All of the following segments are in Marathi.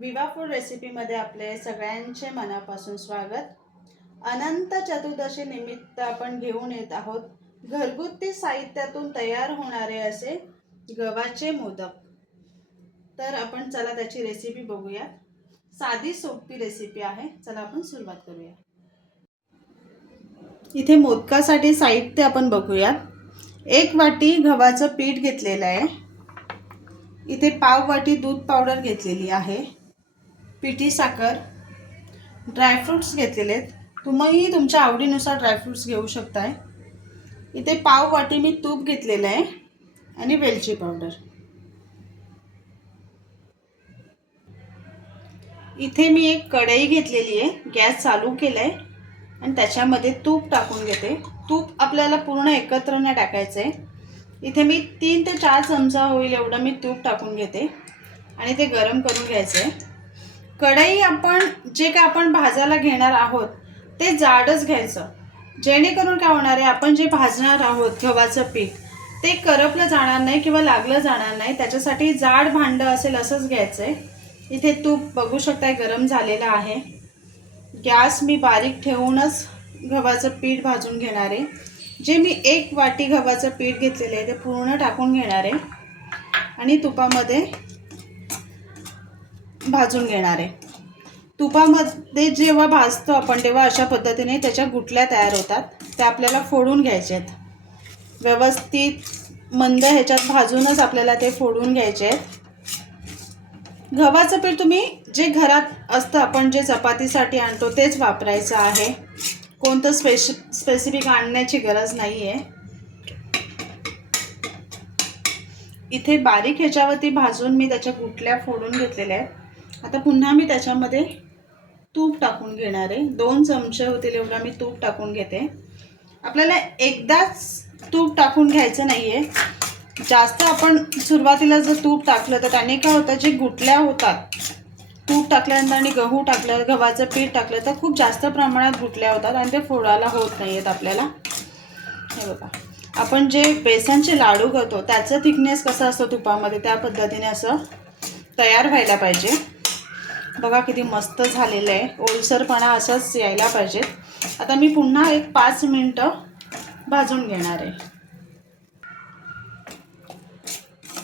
विवा फूड रेसिपीमध्ये आपले सगळ्यांचे मनापासून स्वागत. अनंत चतुर्दशी निमित्त आपण घेऊन येत आहोत घरगुती साहित्यातून तयार होणारे असे गव्हाचे मोदक. तर आपण चला त्याची रेसिपी बघूया. साधी सोपी रेसिपी आहे. चला आपण सुरुवात करूया. इथे मोदकासाठी साहित्य आपण बघूया एक वाटी गव्हाचं पीठ घेतलेलं आहे. इथे पाव वाटी दूध पावडर घेतलेली आहे. पिठी साखर ड्रायफ्रूट्स घेतलेले आहेत. तुम्ही तुमच्या आवडीनुसार ड्रायफ्रूट्स घेऊ शकताय. इथे पाव वाटी मी तूप घेतलेलं आहे आणि वेलची पावडर इथे मी एक कढई घेतलेली आहे. गॅस चालू केला आहे आणि त्याच्यामध्ये तूप टाकून घेते. तूप आपल्याला पूर्ण एकत्र नाही टाकायचं आहे इथे मी तीन ते चार चमचा होईल एवढं मी तूप टाकून घेते. आणि ते गरम करून घ्यायचं आहे कढई आपण जे काय आपण भाजायला घेणार आहोत ते जाडच घ्यायचं. जेणेकरून काय होणार आहे आपण जे भाजणार आहोत गव्हाचं पीठ ते करपलं जाणार नाही किंवा लागलं जाणार नाही त्याच्यासाठी जाड भांडं असेल असंच घ्यायचं आहे इथे तूप बघू शकताय गरम झालेलं आहे. गॅस मी बारीक ठेवूनच गव्हाचं पीठ भाजून घेणार आहे. जे मी एक वाटी गव्हाचं पीठ घेतलेलं आहे ते पूर्ण टाकून घेणार आहे. आणि तुपामध्ये भाजून घेणार आहे. तुपामध्ये जेव्हा भाजतो आपण तेव्हा अशा पद्धतीने त्याच्या गुटल्या तयार होतात. त्या आपल्याला फोडून घ्यायचे आहेत. व्यवस्थित मंद ह्याच्यात भाजूनच आपल्याला ते फोडून घ्यायचे आहेत. गव्हाचं पीठ तुम्ही जे घरात असतं आपण जे चपातीसाठी आणतो तेच वापरायचं आहे. कोणतं स्पेश स्पेसिफिक आणण्याची गरज नाही आहे इथे बारीक ह्याच्यावरती भाजून मी त्याच्या गुटल्या फोडून घेतलेल्या आहेत. आता पुन्हा मी त्याच्यामध्ये तूप टाकून घेणार आहे. दोन चमचे होतील एवढा मी तूप टाकून घेते. आपल्याला एकदाच तूप टाकून घ्यायचं नाही आहे जास्त आपण सुरुवातीला जर तूप टाकलं तर त्याने काय होतं जे गुटल्या होतात तूप टाकल्यानंतर आणि गहू टाकलं गव्हाचं पीठ टाकलं तर खूप जास्त प्रमाणात गुटल्या होतात आणि ते फोडायला होत नाही आहेत आपल्याला. हे बघा. आपण जे बेसनचे लाडू करतो त्याचं थिकनेस कसं असतं तुपामध्ये? त्या पद्धतीने असं तयार व्हायला पाहिजे. बघा किती मस्त झालेलं आहे. ओलसरपणा असंच यायला पाहिजे आता मी पुन्हा एक पाच मिनटं भाजून घेणार आहे.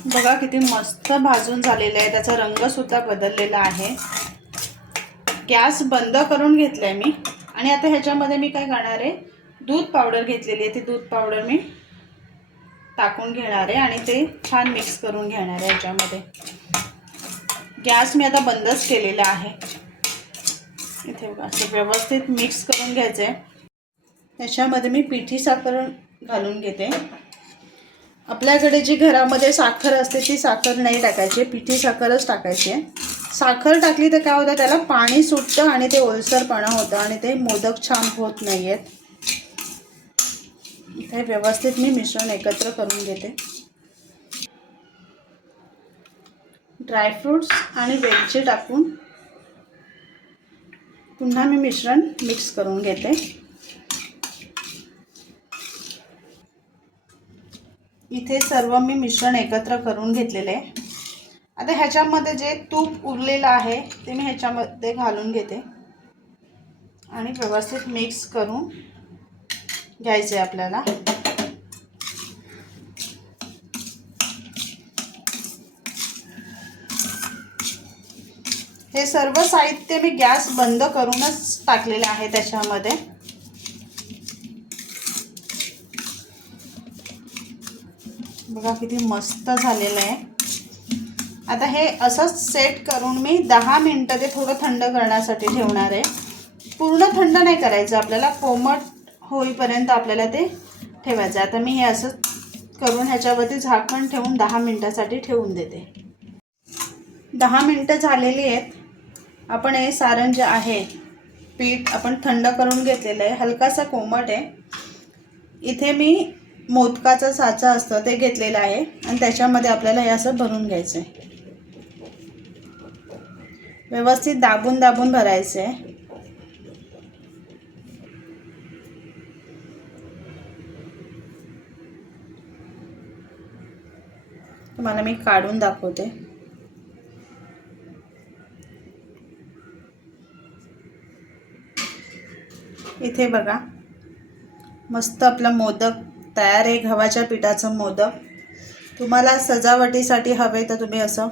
बघा किती मस्त भाजून झालेलं आहे. त्याचा रंगसुद्धा बदललेला आहे. गॅस बंद करून घेतलं आहे मी. आणि आता ह्याच्यामध्ये मी काय करणार आहे? दूध पावडर घेतलेली आहे. ती दूध पावडर मी टाकून घेणार आहे आणि ते छान मिक्स करून घेणार आहे ह्याच्यामध्ये. गॅस मी आता बंदच केलेला आहे. इथे बघा असं व्यवस्थित मिक्स करून घ्यायचं आहे त्याच्यामध्ये मी पिठी साखर घालून घेते. आपल्याकडे जी घरामध्ये साखर असते ती साखर नाही टाकायची. पिठी साखरच टाकायची आहे. साखर टाकली तर काय होतं त्याला पाणी सुटतं आणि ते ओलसरपणा होतं आणि ते मोदक छान होत नाही आहेत इथे व्यवस्थित मी मिश्रण एकत्र करून घेते. ड्रायफ्रूट्स आणि वेलची टाकून पुन्हा मी मिश्रण मिक्स करून घेते. इथे सर्व मी मिश्रण एकत्र करून घेतलेले. आहे आता ह्याच्यामध्ये जे तूप उरलेलं आहे ते मी ह्याच्यामध्ये घालून घेते. आणि व्यवस्थित मिक्स करून घ्यायचं आहे आपल्याला. हे सर्व साहित्य मी गॅस बंद करूनच टाकलेलं आहे त्याच्यामध्ये. बघा किती मस्त झालेलं आहे. आता हे असंच सेट करून मी दहा मिनटं ते थोडं थंड करण्यासाठी ठेवणार आहे. पूर्ण थंड नाही करायचं आपल्याला कोमट होईपर्यंत आपल्याला ते ठेवायचं आता मी हे असं करून ह्याच्यावरती झाकण ठेवून दहा मिनटासाठी ठेवून देते. दहा मिनटं झालेली आहेत. आपण हे सारण जे आहे पीठ आपण थंड करून घेतलेलं आहे. हलकासा कोमट आहे. इथे मी मोदकाचा साचा असतं ते घेतलेलं आहे. आणि त्याच्यामध्ये आपल्याला हे असं भरून घ्यायचं आहे. व्यवस्थित दाबून दाबून भरायचं आहे. तुम्हाला मी काढून दाखवते. इथे बघा. मस्त आपला मोदक तयार आहे गव्हाच्या पिठाचं मोदक. तुम्हाला सजावटीसाठी हवे तर तुम्ही असं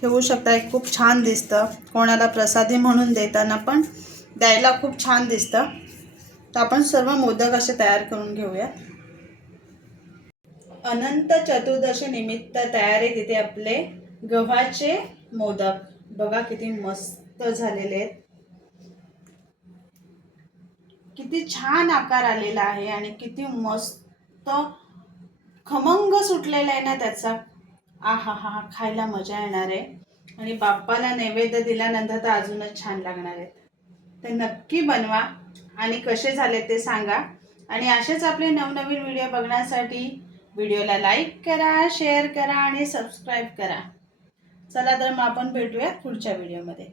ठेवू शकता. एक खूप छान दिसतं. कोणाला प्रसादी म्हणून देताना पण द्यायला खूप छान दिसतं. तर आपण सर्व मोदक असे तयार करून घेऊया. अनंत चतुर्दशी निमित्त तयार आहे तिथे आपले गव्हाचे मोदक. बघा किती मस्त झालेले आहेत. किती छान आकार आलेला आहे आणि किती मस्त खमंग सुटलेला आहे ना त्याचा. आ हा हा हा खायला मजा येणार आहे. आणि बाप्पाला नैवेद्य दिल्यानंतर तर अजूनच छान लागणार आहेत. तर नक्की बनवा आणि कसे झाले ते सांगा. आणि असेच आपले नवनवीन व्हिडिओ बघण्यासाठी व्हिडिओला लाईक करा शेअर करा आणि सबस्क्राईब करा. चला तर मग आपण भेटूया पुढच्या व्हिडिओमध्ये.